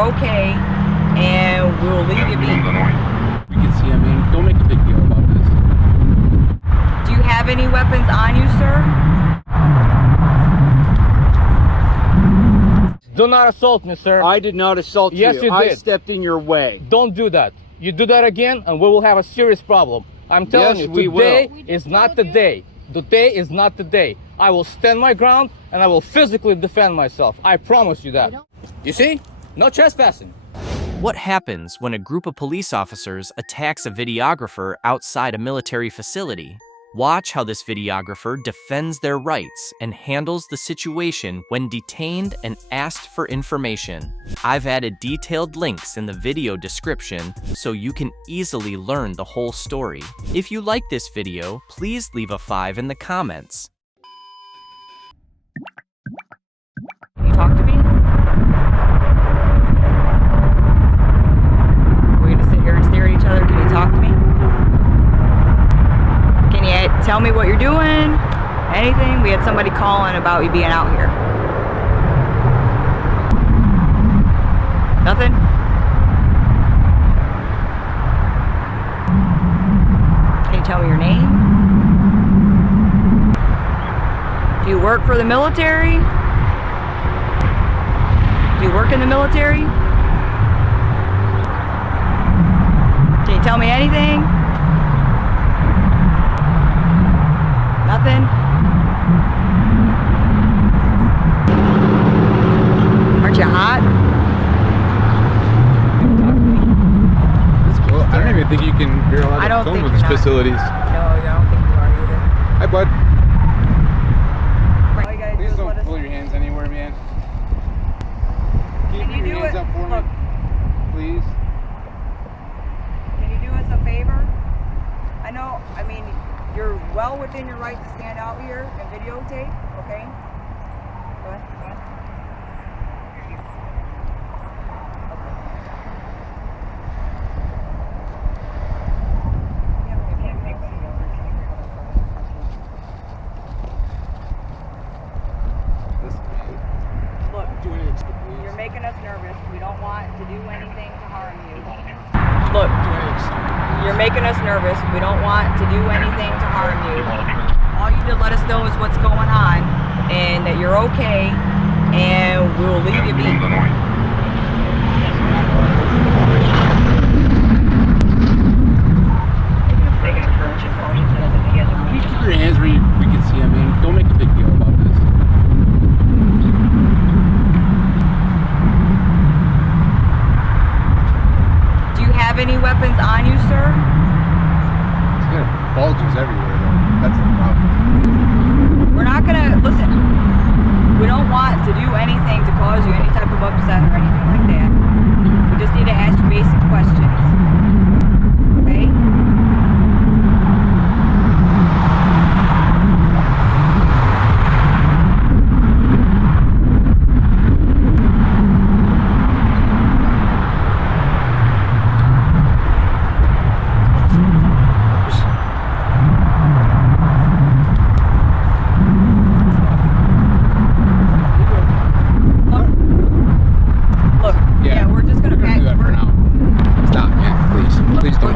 you're okay, and we'll leave you be. We can see, I mean, don't make a big deal about this. Do you have any weapons on you, sir? Do not assault me, sir. I did not assault you. Yes, you I did. stepped in your way. Don't do that. You do that again, and we will have a serious problem. I'm telling Yes, you, we today will. is not the day. Today is not the day. I will stand my ground, and I will physically defend myself. I promise you that. You see? No trespassing. What happens when a group of police officers attacks a videographer outside a military facility? Watch how this videographer defends their rights and handles the situation when detained and asked for information. I've added detailed links in the video description so you can easily learn the whole story. If you like this video, please leave a 5 in the comments. Can you talk to me? We're gonna sit here and stare at each other. Can you talk to me? Can you tell me what you're doing? Anything? We had somebody calling about you being out here. Nothing? Can you tell me your name? Do you work for the military? Do you work in the military? Can you tell me anything? Nothing? Aren't you hot? Well, I don't even think you can. You're allowed to film with these facilities. No, I don't think you are either. Hi, bud. All you gotta do Please is don't let us. pull your hands anywhere, man. Can you Keep your do hands it? up for Look. me, please. Can you do us a favor? I know, I mean, you're well within your right to stand out here and videotape, okay? Go ahead, go ahead. Look, you're making us nervous. We don't want to do anything to harm you. Look, you're making us nervous. We don't want to do anything to harm you. All you need to let us know is what's going on and that you're okay, and we'll leave you be. Keep your hands where we can see. I mean, don't make a big deal about this. Do you have any weapons on you, sir? It's got bulges everywhere, though. That's the problem. We're not gonna, listen, we don't want to do anything to cause you any type of upset or anything like that. We just need to ask you basic questions. Okay?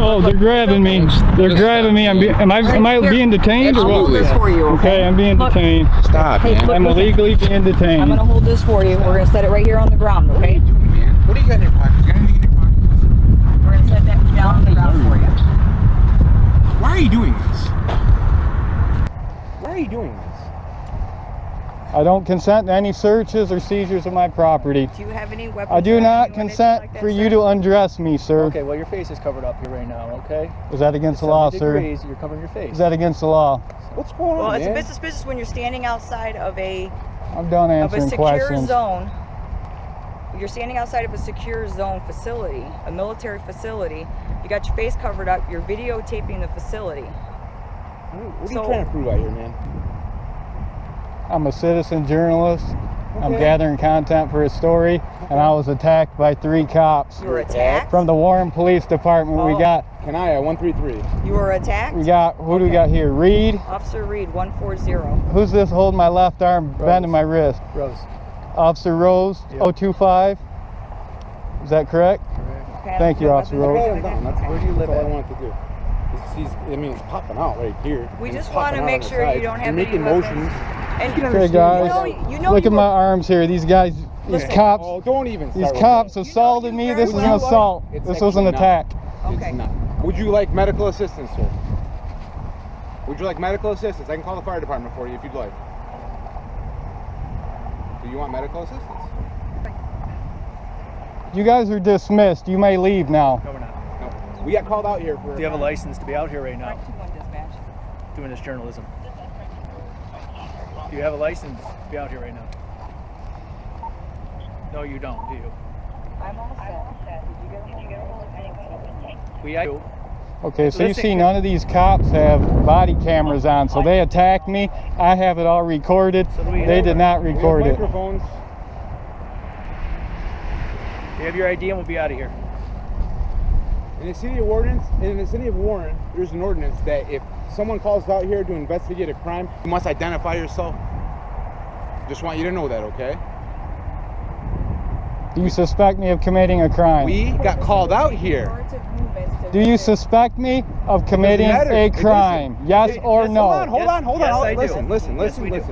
Oh, they're grabbing me. They're grabbing me. Am I being detained or I'll hold what? this for you, okay? Okay, I'm being detained. Stop, Hey, man. look, I'm illegally being I'm detained. gonna hold this for you. We're gonna set it right here on the ground, What are okay? you doing, man? What do you got in your pockets? You got anything in your pockets? We're gonna set that down on the ground for you. Why are you doing this? Why are you doing this? I don't consent to any searches or seizures of my property. Do you have any weapons? I do or not anything consent like that, for sir? you to undress me, sir. Okay, well your face is covered up here right now, okay? Is that against the law, 70 sir? degrees, you're covering your face. Is that against the law? What's going Well, on, it's man? a business when you're standing outside of a I'm done answering secure questions. zone. You're standing outside of a secure zone facility, a military facility. You got your face covered up. You're videotaping the facility. What are you trying to prove out here, man? I'm a citizen journalist. I'm Okay. gathering content for a story, and I was attacked by 3 cops You were attacked. from the Warren Police Department. Oh. We got, Kanaya 133. You were attacked. who do we got here? Reed. Officer Reed 140. Who's this holding my left arm, bending my wrist? Rose. Officer Rose, Yeah. 025. Is that correct? Okay, Thank you, Officer Rose. Hold him down. That's Where do you live all I at? wanted to do. I mean, it's popping out right here. We and just it's want to popping out make on the sure you sides. don't have You're any making weapons. motions. And Okay, guys. Look at my arms here. These guys, these Listen. cops, Oh, don't even these start with cops that. assaulted You me. know This is you an very well. assault. It's This was an actually not. attack. Okay. It's not. Would you like medical assistance, sir? Would you like medical assistance? I can call the fire department for you if you'd like. Do you want medical assistance? You guys are dismissed. You may leave now. No, we're not. No. We got called out here for. Do you have a license to be out here right now 921 dispatch. doing this journalism? Do you have a license to be out here right now? No, you don't, do you? I'm all set. Did you get a hold of anything? We do. Okay, so you Listen. see none of these cops have body cameras on, so they attacked me. I have it all recorded. So do we. They did not We have record it. microphones. You have your ID and we'll be out of here. In the city of Warren, there's an ordinance that if someone calls out here to investigate a crime, you must identify yourself. Just want you to know that, okay? Do you suspect me of committing a crime? We got called out here. Do you suspect me of committing matter. a It doesn't. crime? Yes or Yes, no? Hold on. Yes, I do. Listen. Yes, we do.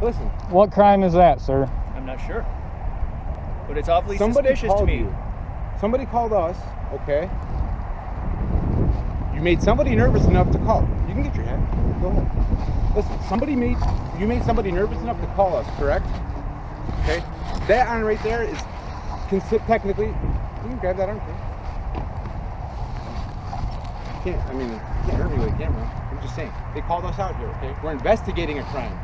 Listen. What crime is that, sir? I'm not sure. But it's awfully Somebody suspicious to called me. you. Somebody called us, okay? You made somebody nervous enough to call. You can get your head. Go ahead. Listen, you made somebody nervous enough to call us, correct? Okay? That arm right there is technically, you can grab that arm, okay? You can't hurt me with a camera. I'm just saying. They called us out here, okay? We're investigating a crime.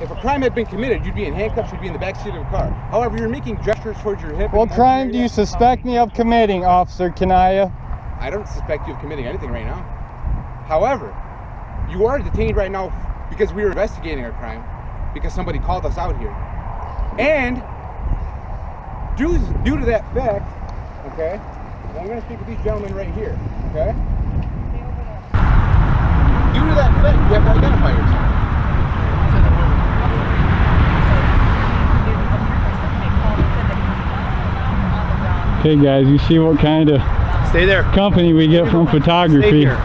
If a crime had been committed, you'd be in handcuffs, you'd be in the backseat of a car. However, you're making gestures towards your hip. What crime do you suspect me of committing, Officer Kanaya? I don't suspect you of committing anything right now. However, you are detained right now because we were investigating a crime, because somebody called us out here. And due to that fact, okay, I'm going to speak with these gentlemen right here, okay? Due to that fact, you have to identify yourself. Okay, guys, you see what kind of Stay there. company we get from Stay photography. here.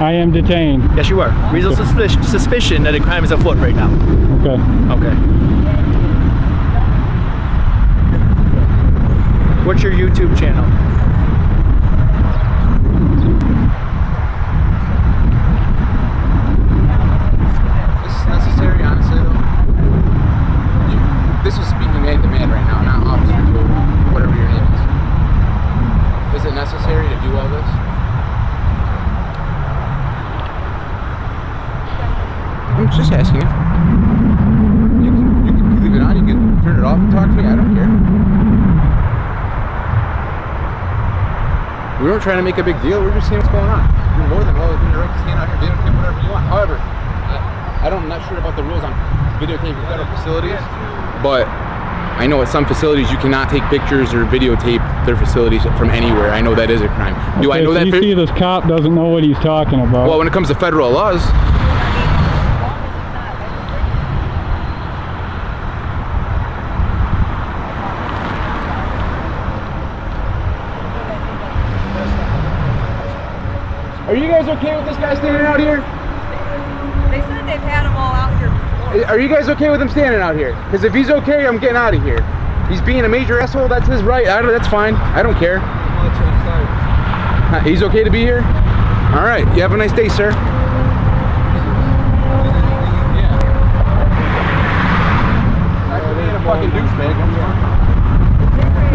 I am detained. Yes, you are. Reasonable suspicion that a crime is afoot right now. Okay. Okay. What's your YouTube channel? This is necessary, honestly, though. This is speaking man to man right now, not officer to whatever your name is. Is it necessary to do all this? I'm just asking you. You can leave it on, you can turn it off and talk to me, I don't care. We weren't trying to make a big deal, we're just seeing what's going on. You're more than well within your right to stand out here, videotape whatever you want. However, I'm not sure about the rules on videotaping federal facilities, but I know at some facilities you cannot take pictures or videotape their facilities from anywhere. I know that is a crime. Do I Okay, know so that? you see this cop doesn't know what he's talking about. Well, when it comes to federal laws, are you guys okay with this guy standing out here? They said they've had them all out here before. Are you guys okay with him standing out here? Because if he's okay, I'm getting out of here. He's being a major asshole, that's his right. That's fine. I don't care. He's okay to be here? All right. You have a nice day, sir. Fucking douchebag.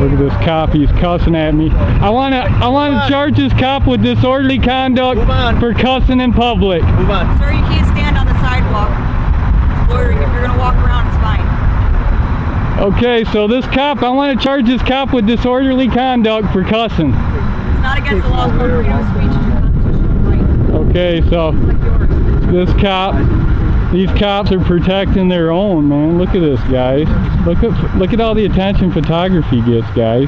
Look at this cop, he's cussing at me. I wanna charge this cop with disorderly conduct for cussing in public. Move on. Sir, you can't stand on the sidewalk. Loitering. If you're gonna walk around, it's fine. Okay, so this cop, I wanna charge this cop with disorderly conduct for cussing. It's not against the laws, but freedom of speech is your constitutional right. Okay, so Like yours. these cops are protecting their own, man. Look at this, guys. Look at all the attention photography gets, guys.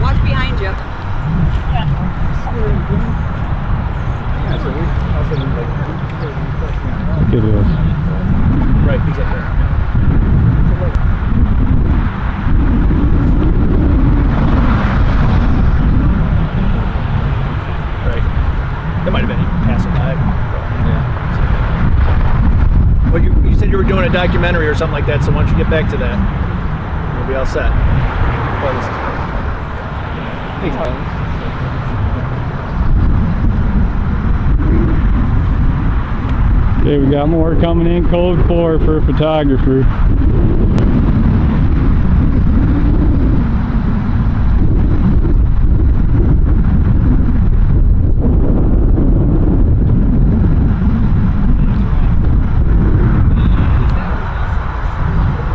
Watch behind you. or something like that. So once you get back to that, we'll be all set. Okay, we got more coming in. Code 4 for a photographer.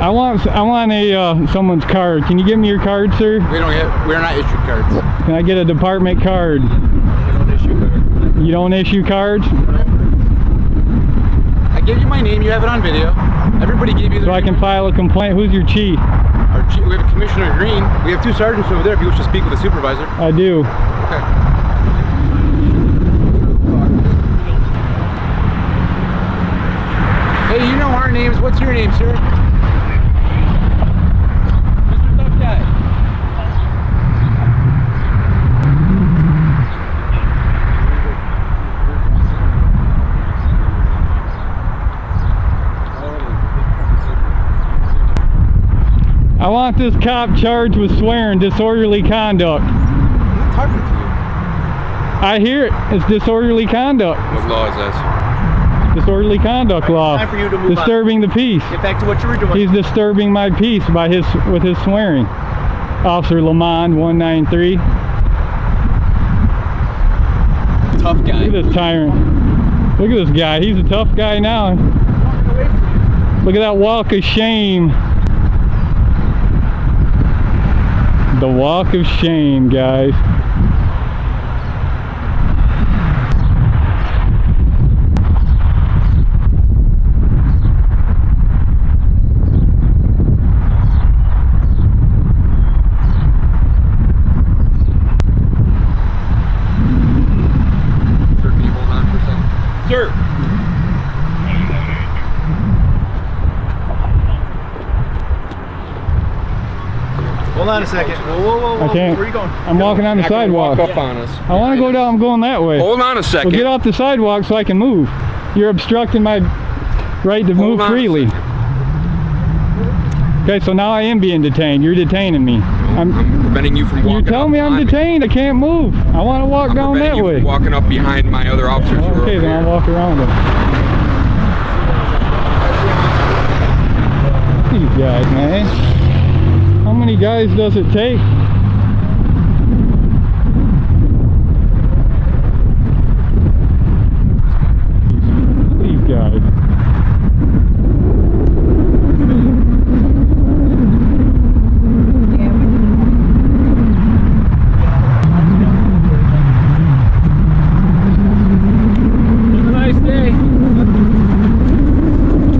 I want a someone's card. Can you give me your card, sir? We're not issued cards. Can I get a department card? We don't issue cards. You don't issue cards? I gave you my name. You have it on video. Everybody gave you the So I can file a complaint. Who's your chief? Our chief, we have a Commissioner Green. We have 2 sergeants over there if you wish to speak with the supervisor. I do. Okay. Hey, you know our names. What's your name, sir? Mr. Tough Guy. I want this cop charged with swearing, disorderly conduct. Who's talking to you? I hear it. It's disorderly conduct. What law is that? Disorderly conduct law. Time for you to move Disturbing the peace. Get back to what you were doing. He's disturbing my peace with his swearing. Officer Lamond 193. Tough guy. Look at this tyrant. Look at this guy. He's a tough guy now. Look at that walk of shame. The walk of shame, guys. Sir, can you hold on for a second? Sir! Hold on a second. Whoa. I can't. Where are you going? I'm walking on the sidewalk. Walk up on us. I want to go down. I'm going that way. Hold on a second. Well, get off the sidewalk so I can move. You're obstructing my right to move on a freely. Okay, so now I am being detained. You're detaining me. I'm preventing you from walking. You tell up me I'm behind detained. I can't move. I want to walk down preventing that you way. from walking up behind my other officers. who are Okay, over then I'll here. walk around them. These guys, man. How many guys does it take? These guys.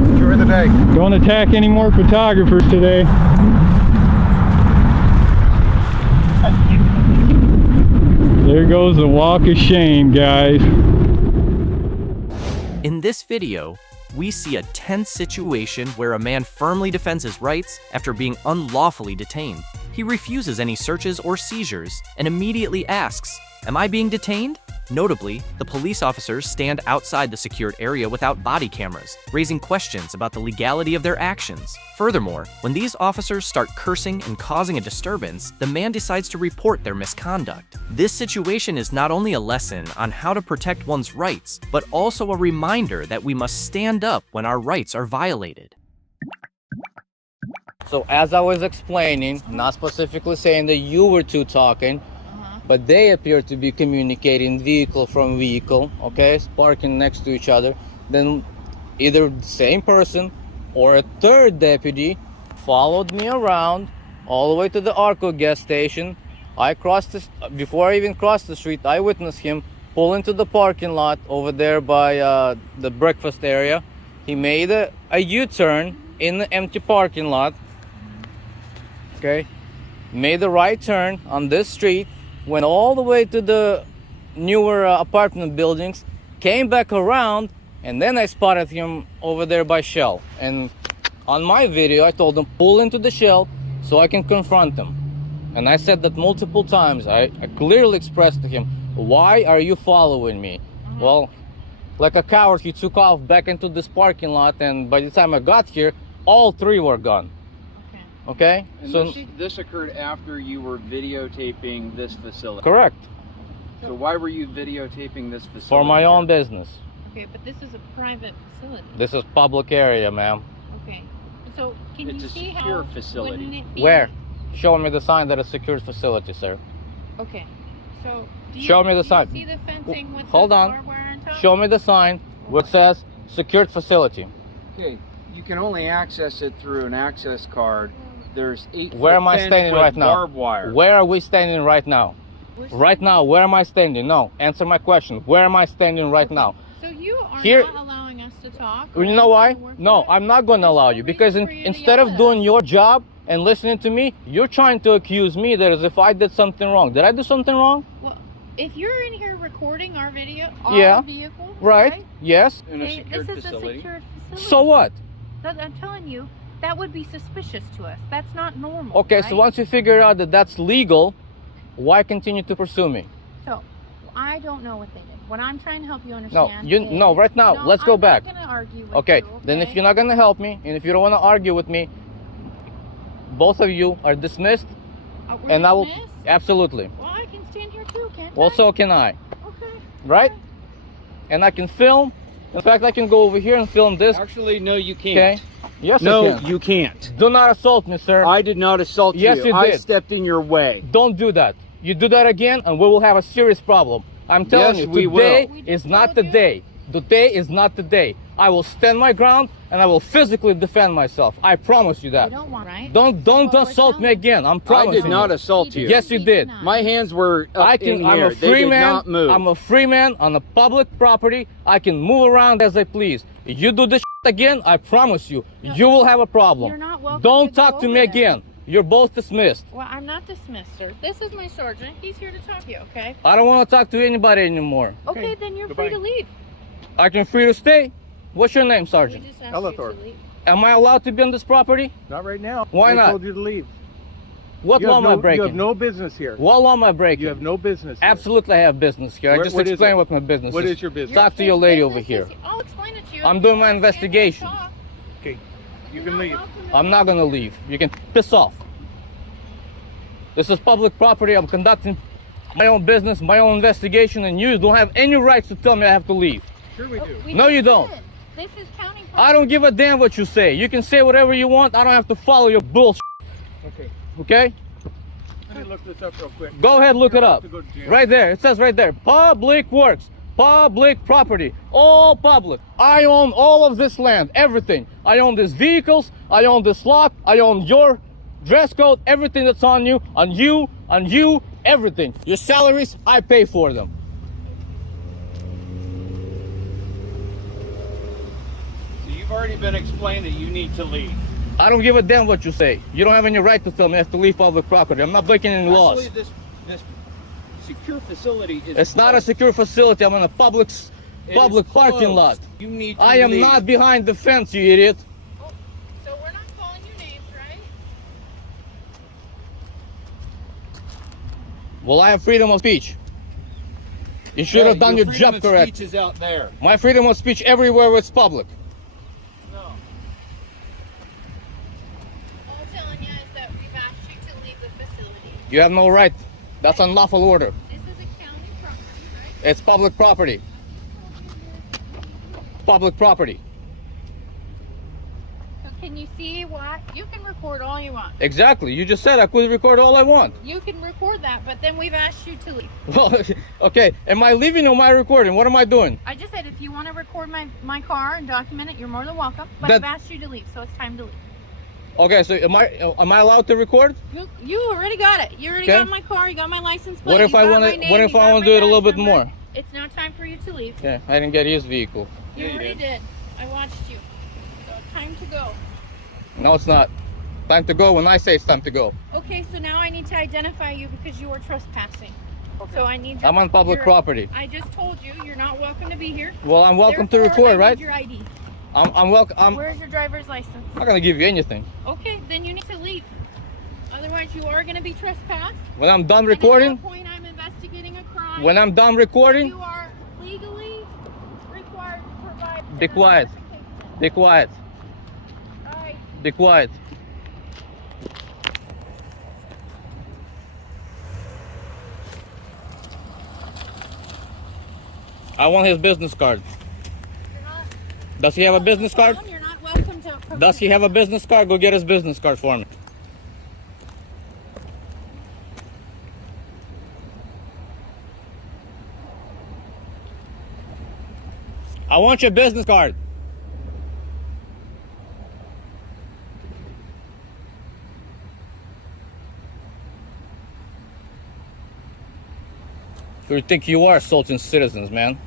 Enjoy the day. Don't attack any more photographers today. There goes the walk of shame, guys. In this video, we see a tense situation where a man firmly defends his rights after being unlawfully detained. He refuses any searches or seizures and immediately asks, "Am I being detained?" Notably, the police officers stand outside the secured area without body cameras, raising questions about the legality of their actions. Furthermore, when these officers start cursing and causing a disturbance, the man decides to report their misconduct. This situation is not only a lesson on how to protect one's rights, but also a reminder that we must stand up when our rights are violated. So as I was explaining, not specifically saying that you were two talking, but they appear to be communicating vehicle from vehicle, okay, parking next to each other. Then either the same person or a third deputy followed me around all the way to the Arco gas station. I crossed this, before I even crossed the street, I witnessed him pull into the parking lot over there by the breakfast area. He made a U-turn in the empty parking lot, okay, made the right turn on this street, went all the way to the newer apartment buildings, came back around, and then I spotted him over there by Shell. And on my video, I told him pull into the Shell so I can confront him. And I said that multiple times. I clearly expressed to him, why are you following me? Well, like a coward, he took off back into this parking lot, and by the time I got here, All three were gone. Okay? And So this occurred after you were videotaping this facility. correct. So why were you videotaping this facility? For my own business. Okay, but this is a private facility. This is public area, ma'am. Okay. So can It's you a see secure how facility. wouldn't it be- Where? Show me the sign that it's a secured facility, sir. Okay. So do you, Show me the do sign. You see the fencing with Hold the on. barbed wire on top? Show me the sign which says secured facility. Okay, you can only access it through an access card. There's 8 Where am I fence standing with right now? barbed wire. Where are we standing right now? Right now, where am I standing? No, answer my question. Where am I standing right now? So you are Here- not allowing us to talk. You know why? No, I'm not going to allow you because instead of doing your job and listening to me, you're trying to accuse me that as if I did something wrong. Did I do something wrong? Well, if you're in here recording our video, Yeah. our vehicle, Right? Yes. In a Okay, secured this is facility. a secured facility. So what? I'm telling you, that would be suspicious to us. That's not normal. Okay, right? so once you figure out that that's legal, why continue to pursue me? So, I don't know what they did. What I'm trying to help you No, understand. no, right now, No, let's go I'm back. not gonna argue with Okay, you, then if okay? you're not going to help me and if you don't want to argue with me, both of you are dismissed We're and I will dismissed? absolutely. Well, I can stand here too, can't Well, I? so can I, Okay. right? And I can film. In fact, I can go over here and film this. Actually, no, you can't. Okay? Yes, I No, can. you can't. Do not assault me, sir. I did not assault Yes, you. you I did. stepped in your way. Don't do that. You do that again, and we will have a serious problem. I'm telling Yes, you, we today will. is not the day. Today is not the day. I will stand my ground, and I will physically defend myself. I promise you that. You don't want, right? Don't What we're assault me telling- again. I'm I promising did not you. assault you. Yes, you did. My hands were up I can. in I'm here. a free They did man. not move. I'm a free man on a public property. I can move around as I please. You do this again, I promise you, you will have a problem. You're not welcome Don't to go talk to me over there. again. You're both dismissed. Well, I'm not dismissed, sir. This is my sergeant. He's here to talk to you, okay? I don't want to talk to anybody anymore. Okay, then you're free to leave. I can free to stay. What's your name, We Sergeant? just asked you Eleanor. to leave. Am I allowed to be on this property? Not right now. Why They not? told you to leave. What law am I breaking? You have no business here. What law am I breaking? You have no business here. Absolutely, I have business here. I Where- just what is explained it? what my business What is. is your business? Talk to His your lady business over here. is- I'll explain it to you. I'm if doing you my wanna stand here and investigation. talk. Okay, you You're can not leave. welcome to I'm not gonna leave. You can piss off. This is public property. I'm conducting my own business, my own investigation, and you don't have any rights to tell me I have to leave. Sure we do. We No, just you don't. did. This is county property. I don't give a damn what you say. You can say whatever you want. I don't have to follow your bullshit. Okay, Okay? let me look this up real quick. Go ahead, look You're it about up. to go to jail. Right there. It says right there. Public works. Public property. All public. I own all of this land. Everything. I own these vehicles. I own this lot. I own your dress code. Everything that's on you. On you. Everything. Your salaries, I pay for them. So you've already been explained that you need to leave. I don't give a damn what you say. You don't have any right to tell me I have to leave public property. I'm not breaking any laws. Actually, this secure facility is. It's not a secure facility. I'm in a public It is parking closed. lot. You need to I am leave. not behind the fence, you idiot. Oh, so we're not calling you names, right? Well, I have freedom of speech. You should have done your freedom job of correct. Speech is out there. My freedom of speech everywhere it's public. No. All I'm telling you is that we've asked you to leave the facility. You have no right. That's unlawful order. This is a county property, right? It's public property. Public property. So can you see what? You can record all you want. Exactly. You just said I could record all I want. You can record that, but then we've asked you to leave. Well, okay. Am I leaving or am I recording? What am I doing? I just said if you want to record my car and document it, you're more than welcome. But That- I've asked you to leave, so it's time to leave. Okay, so am I allowed to record? You already got it. You already Okay. got my car. You got my license plate. What if you I got want my to? name, What if you I got want my to do it a little badge bit number. more? It's now time for you to leave. Yeah, I didn't get his vehicle. You already did. I watched you. So time to go. No, it's not. Time to go when I say it's time to go. Okay, so now I need to identify you because you are trespassing. So I need. I'm on public property. I just told you you're not welcome to be here. Well, I'm welcome to Therefore, I record, need right? Your ID. I'm welcome. I'm Where's your driver's license? not gonna give you anything. Okay, then you need to leave. Otherwise, you are going to be trespassed. When I'm done And recording, at that point, I'm investigating a crime. when I'm done recording, You are legally required to provide. Be quiet. identification. be quiet. All right, Be quiet. I want his business card. Does he have a business card? You're not welcome to approach Does he have a business card? Go get his business card for me. I want your business card. Who do you think you are, assaulting citizens, man?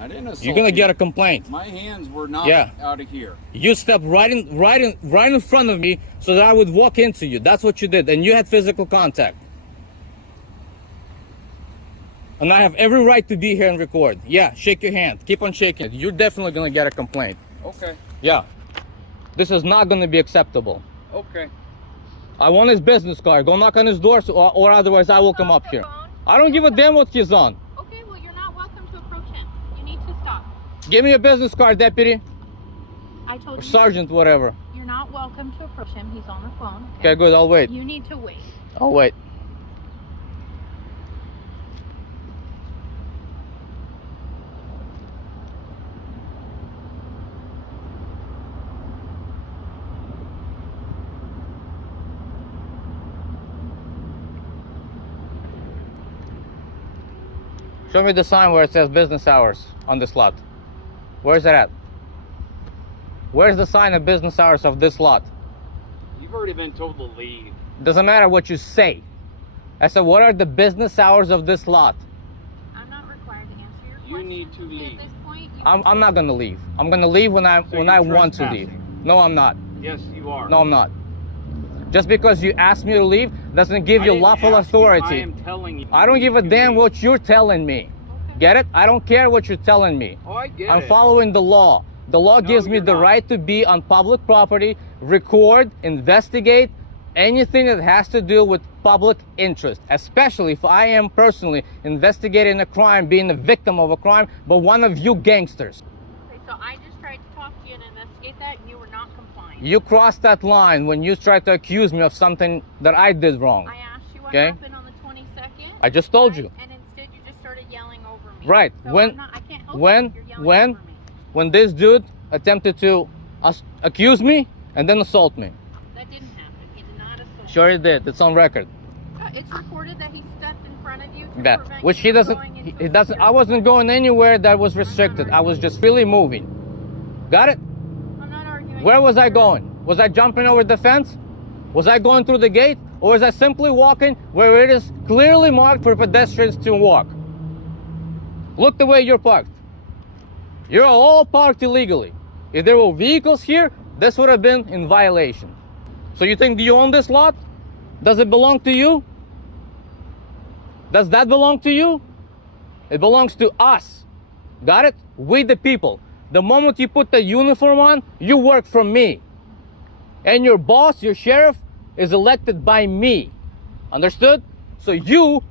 I didn't assault You're gonna you. get a complaint. My hands were not out of here. You stepped right in front of me so that I would walk into you. That's what you did, and you had physical contact. And I have every right to be here and record. Yeah, shake your hand. Keep on shaking it. You're definitely gonna get a complaint. Okay. Yeah. This is not gonna be acceptable. Okay. I want his business card. Go knock on his door, or otherwise I will come up here. I don't give a damn what he's on. Okay, well, you're not welcome to approach him. You need to stop. Give me a business card, deputy. I told Or you. sergeant, whatever. You're not welcome to approach him. He's on the phone. Okay, good. I'll wait. You need to wait. I'll wait. Show me the sign where it says business hours on this lot. Where's that at? Where's the sign of business hours of this lot? You've already been told to leave. Doesn't matter what you say. I said, what are the business hours of this lot? I'm not required to answer your You question. need to leave. At this point, you I'm not gonna leave. I'm gonna leave when I you're want to leave. trespassing. No, I'm not. Yes, you are. No, I'm not. Just because you asked me to leave doesn't give you lawful authority. I am telling you. I don't give a to damn leave. what you're telling me. Okay. Get it? I don't care what you're telling me. Oh, I get I'm it. following the law. The law No, gives me you're the not. right to be on public property, record, investigate anything that has to do with public interest, especially if I am personally investigating a crime, being a victim of a crime, but one of you gangsters. Okay, so I just tried to talk to you and investigate that, and you were not complying. You crossed that line when you tried to accuse me of something that I did wrong. I asked you what Okay. happened on the 22nd. I just told you. And instead you just started yelling over me. Right. So When- I'm not, I can't help when- you if you're yelling when- over me. When this dude attempted to accuse me and then assault me. That didn't happen. He did not assault. Sure he did. It's on record. It's recorded that he stepped in front of you to That prevent which you he from doesn't going he into a doesn't I secure wasn't going anywhere that was restricted. I was just freely moving. Got it? I'm not arguing. Where was I going? Was I jumping over the fence? Was I going through the gate? Or was I simply walking where it is clearly marked for pedestrians to walk? Look the way you're parked. You're all parked illegally. If there were vehicles here, this would have been in violation. So you think you own this lot? Does it belong to you? Does that belong to you? It belongs to us. Got it? We the people. The moment you put the uniform on, you work for me. And your boss, your sheriff, is elected by me. Understood? So you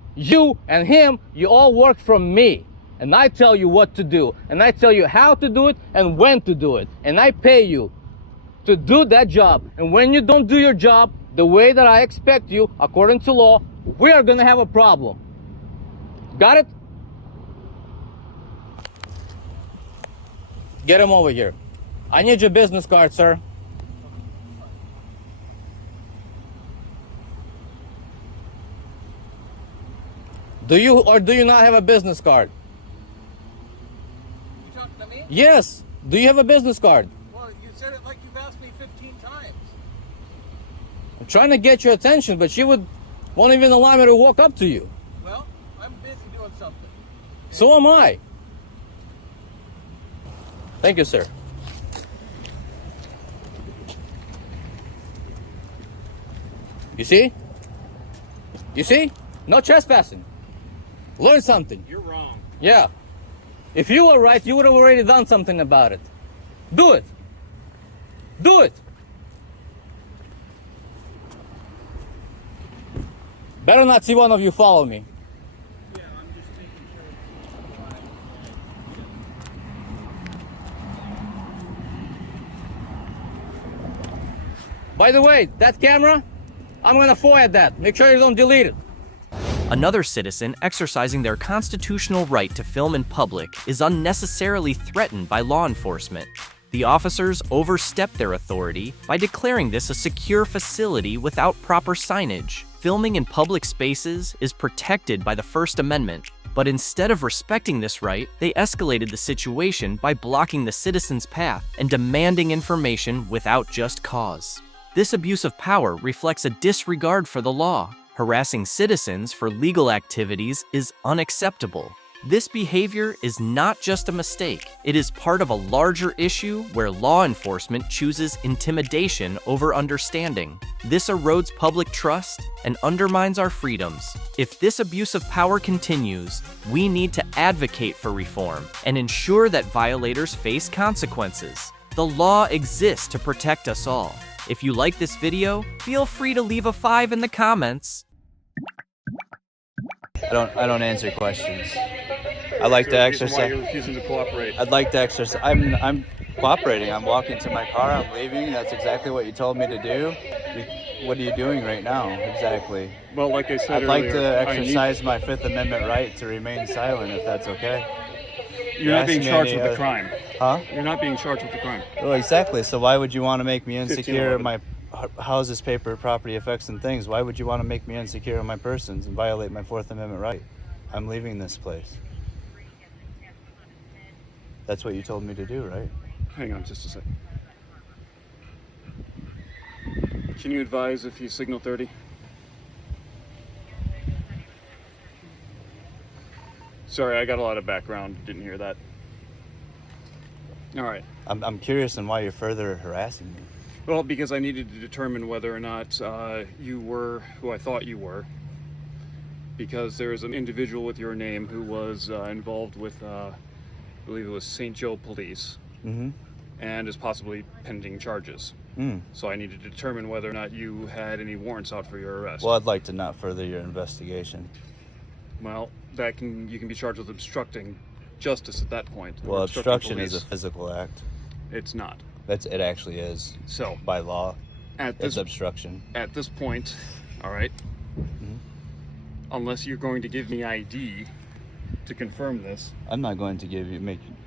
and him, you all work for me. And I tell you what to do. And I tell you how to do it and when to do it. And I pay you to do that job. And when you don't do your job the way that I expect you, according to law, we are gonna have a problem. Got it? Get him over here. I need your business card, sir. Do you or do you not have a business card? You talking to me? Yes. Do you have a business card? Well, you said it like you've asked me 15 times. I'm trying to get your attention, but you won't even allow me to walk up to you. Well, I'm busy doing something. So am I. Thank you, sir. You see? You see? No trespassing. Learn something. You're wrong. Yeah. If you were right, you would have already done something about it. Do it. Do it. Better not see one of you follow me. Yeah, I'm just making sure. By the way, that camera, I'm gonna FOIA that. Make sure you don't delete it. Another citizen exercising their constitutional right to film in public is unnecessarily threatened by law enforcement. The officers overstepped their authority by declaring this a secure facility without proper signage. Filming in public spaces is protected by the First Amendment, but instead of respecting this right, they escalated the situation by blocking the citizen's path and demanding information without just cause. This abuse of power reflects a disregard for the law. Harassing citizens for legal activities is unacceptable. This behavior is not just a mistake, it is part of a larger issue where law enforcement chooses intimidation over understanding. This erodes public trust and undermines our freedoms. If this abuse of power continues, we need to advocate for reform and ensure that violators face consequences. The law exists to protect us all. If you like this video, feel free to leave a 5 in the comments. I don't answer questions. I like to exercise. Why you're refusing to cooperate? I'd like to exercise. I'm cooperating. I'm walking to my car. I'm leaving. That's exactly what you told me to do. What are you doing right now? Exactly. Well, like I said I'd like earlier, to exercise my Fifth Amendment right to remain silent, if that's okay. You're not being charged with the crime. Huh? You're not being charged with the crime. Well, exactly. So why would you want to make me insecure? My houses, paper, property, effects, and things. Why would you want to make me insecure on my persons and violate my Fourth Amendment right? I'm leaving this place. That's what you told me to do, right? Hang on just a second. Can you advise if you signal 30? Sorry, I got a lot of background. Didn't hear that. All right. I'm curious on why you're further harassing me. Well, because I needed to determine whether or not you were who I thought you were. Because there's an individual with your name who was involved with, I believe it was St. Joe Police, and is possibly pending charges. So I needed to determine whether or not you had any warrants out for your arrest. Well, I'd like to not further your investigation. Well, you can be charged with obstructing justice at that point. Well, obstruction is a physical act. It's not. It actually is. So by law, it's obstruction. At this point, all right. Unless you're going to give me ID to confirm this. I'm not going to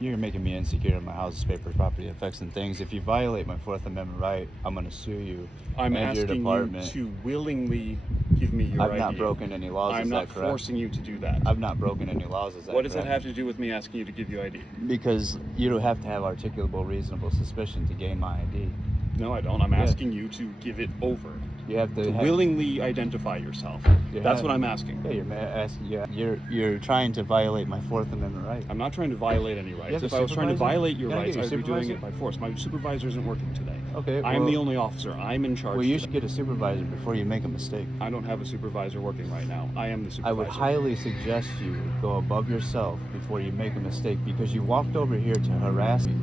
you're making me insecure on my house's paper, property, effects, and things. If you violate my Fourth Amendment right, I'm going to sue you I'm and your asking department. you to willingly give me your ID. I've not broken any laws, I'm is not that correct? forcing you to do that. I've not broken any laws, is that What does correct? that have to do with me asking you to give you ID? Because you don't have to have articulable reasonable suspicion to gain my ID. No, I don't. I'm asking you to give it over. You have to willingly identify yourself. That's what I'm asking. Yeah, you're trying to violate my Fourth Amendment right. I'm not trying to violate any rights. If I was trying to violate your rights, I would be doing it by force. My supervisor isn't working today. Okay. I'm the only officer. I'm in charge. Well, you should get a supervisor before you make a mistake. I don't have a supervisor working right now. I am the supervisor. I would highly suggest you go above yourself before you make a mistake, because you walked over here to harass me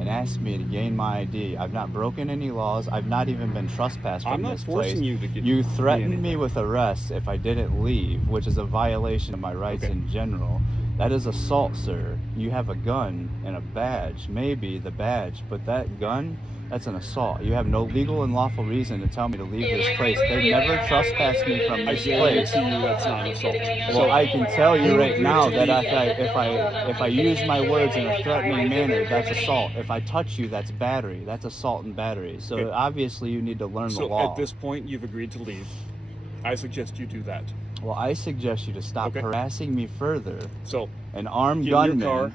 and asked me to gain my ID. I've not broken any laws. I've not even been trespassed from this place. I'm not forcing you to get You threatened me with arrest if I didn't leave, which is a violation of my rights in general. That is assault, sir. You have a gun and a badge, maybe the badge, but that gun, that's an assault. You have no legal and lawful reason to tell me to leave this place. They never trespassed me from this place. I guarantee you that's not an assault. Well, I can tell you right now that if I use my words in a threatening manner, that's assault. If I touch you, that's battery. That's assault and battery. So obviously you need to learn the law. So at this point, you've agreed to leave. I suggest you do that. Well, I suggest you to stop harassing me further. So an armed gunman,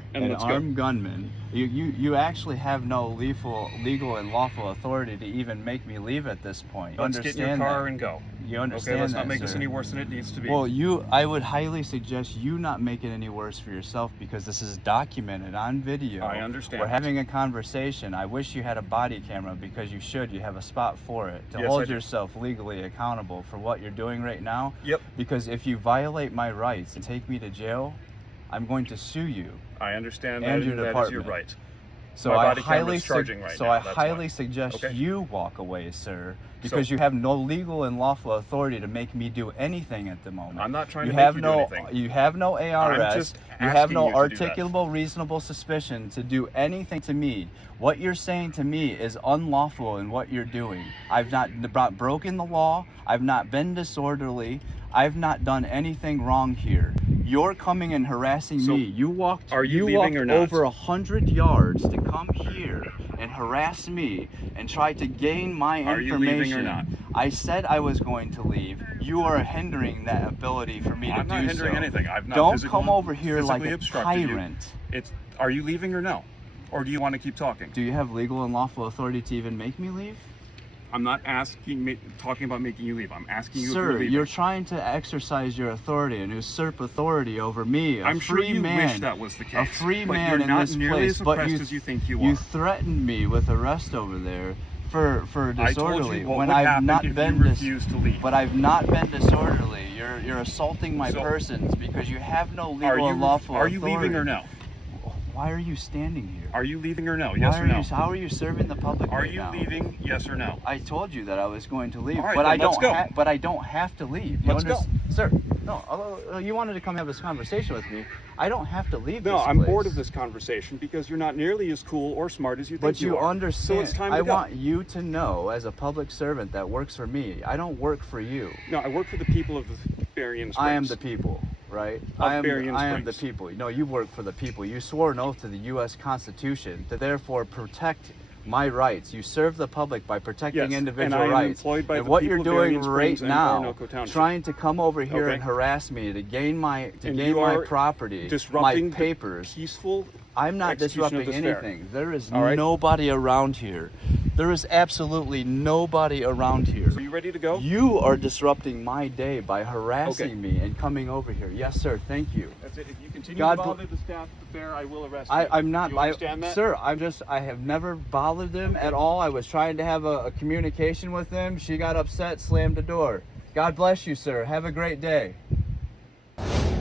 gunman. You actually have no legal and lawful authority to even make me leave at this point. Let's get in your car and go. You understand Okay, let's that, not make sir. this any worse than it needs to be. Well, I would highly suggest you not make it any worse for yourself, because this is documented on video. I understand. We're having a conversation. I wish you had a body camera, because you should. You have a spot for it to Yes, I hold do. yourself legally accountable for what you're doing right now. Yep. Because if you violate my rights and take me to jail, I'm going to sue you. I understand and that, your that is department. your right. So My I body camera's highly charging right so now, I that's highly why. suggest Okay. you walk away, sir, because you have no legal and lawful authority to make me do anything at the moment. I'm not trying to make you do anything. You have no ARS. just You have no asking you to do that. articulable, reasonable suspicion to do anything to me. What you're saying to me is unlawful in what you're doing. I've not broken the law. I've not been disorderly. I've not done anything wrong here. You're coming and harassing me. You walked. Are you walked leaving or not? over 100 yards to come here and harass me and try to gain my information. Are you leaving or not? I said I was going to leave. You are hindering that ability for me to do so. I'm not hindering anything. I've not Don't come over here like a obstructed you. tyrant. Are you leaving or no? Or do you want to keep talking? Do you have legal and lawful authority to even make me leave? I'm not talking about making you leave. I'm asking you if you're Sir, leaving. you're trying to exercise your authority and usurp authority over me, I'm sure you wish that was the case. A free but man you're in not this nearly place, as but oppressed as you think you you are. threatened me with arrest over there for disorderly I told you what when would I've happen not if been you refused to leave. But I've not been disorderly. You're assaulting my So- persons because you have no legal and lawful Are you authority. leaving or no? Why are you standing here? Are you leaving or no? Yes Why or are no? how are you serving the public Are right you now? leaving? Yes or no? I told you that I was going to leave, All right, but then I don't. let's go. But I don't have to leave. Let's go. Sir. No, although you wanted to come have this conversation with me, I don't have to leave. No, this I'm place. bored of this conversation because you're not nearly as cool or smart as you think But you are. understand. So it's time to I go. want you to know, as a public servant that works for me, I don't work for you. No, I work for the people of the Berrien Springs. I am the people, right? I am the Springs. people. No, you work for the people. You swore an oath to the U.S. Constitution to therefore protect my rights. You serve the public by protecting Yes, individual and I am rights. employed by and the what people you're of doing Berrien right Springs and now, Orinoco Township. trying to come over here Okay. and harass me to gain my you my are property, disrupting my papers. Peaceful. I'm not execution of disrupting this fair. anything. There is All right. nobody around here. There is absolutely nobody around here. Are you ready to go? You are disrupting my day by harassing Okay. me and coming over here. Yes, sir. Thank you. That's it. If you continue God to bl- bother the staff at the fair, I will arrest you. I'm not. Do you understand that? Sir, I have never bothered them at all. I was trying to have a communication with them. She got upset, slammed the door. God bless you, sir. Have a great day.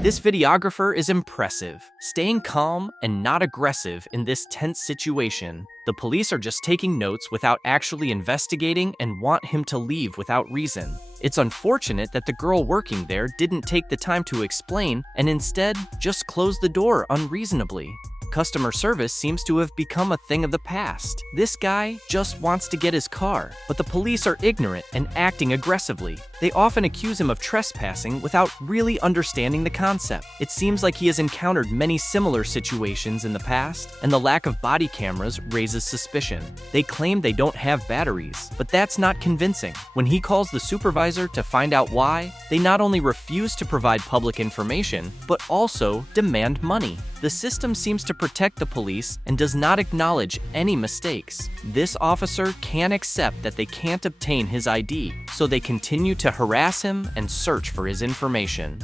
This videographer is impressive, staying calm and not aggressive in this tense situation. The police are just taking notes without actually investigating and want him to leave without reason. It's unfortunate that the girl working there didn't take the time to explain and instead just closed the door unreasonably. Customer service seems to have become a thing of the past. This guy just wants to get his car, but the police are ignorant and acting aggressively. They often accuse him of trespassing without really understanding the concept. It seems like he has encountered many similar situations in the past, and the lack of body cameras raises suspicion. They claim they don't have batteries, but that's not convincing. When he calls the supervisor to find out why, they not only refuse to provide public information, but also demand money. The system seems to protect the police and does not acknowledge any mistakes. This officer can't accept that they can't obtain his ID, so they continue to harass him and search for his information.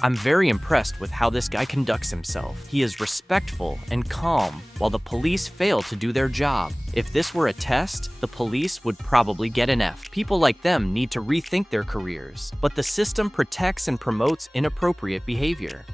I'm very impressed with how this guy conducts himself. He is respectful and calm, while the police fail to do their job. If this were a test, the police would probably get an F. People like them need to rethink their careers, but the system protects and promotes inappropriate behavior.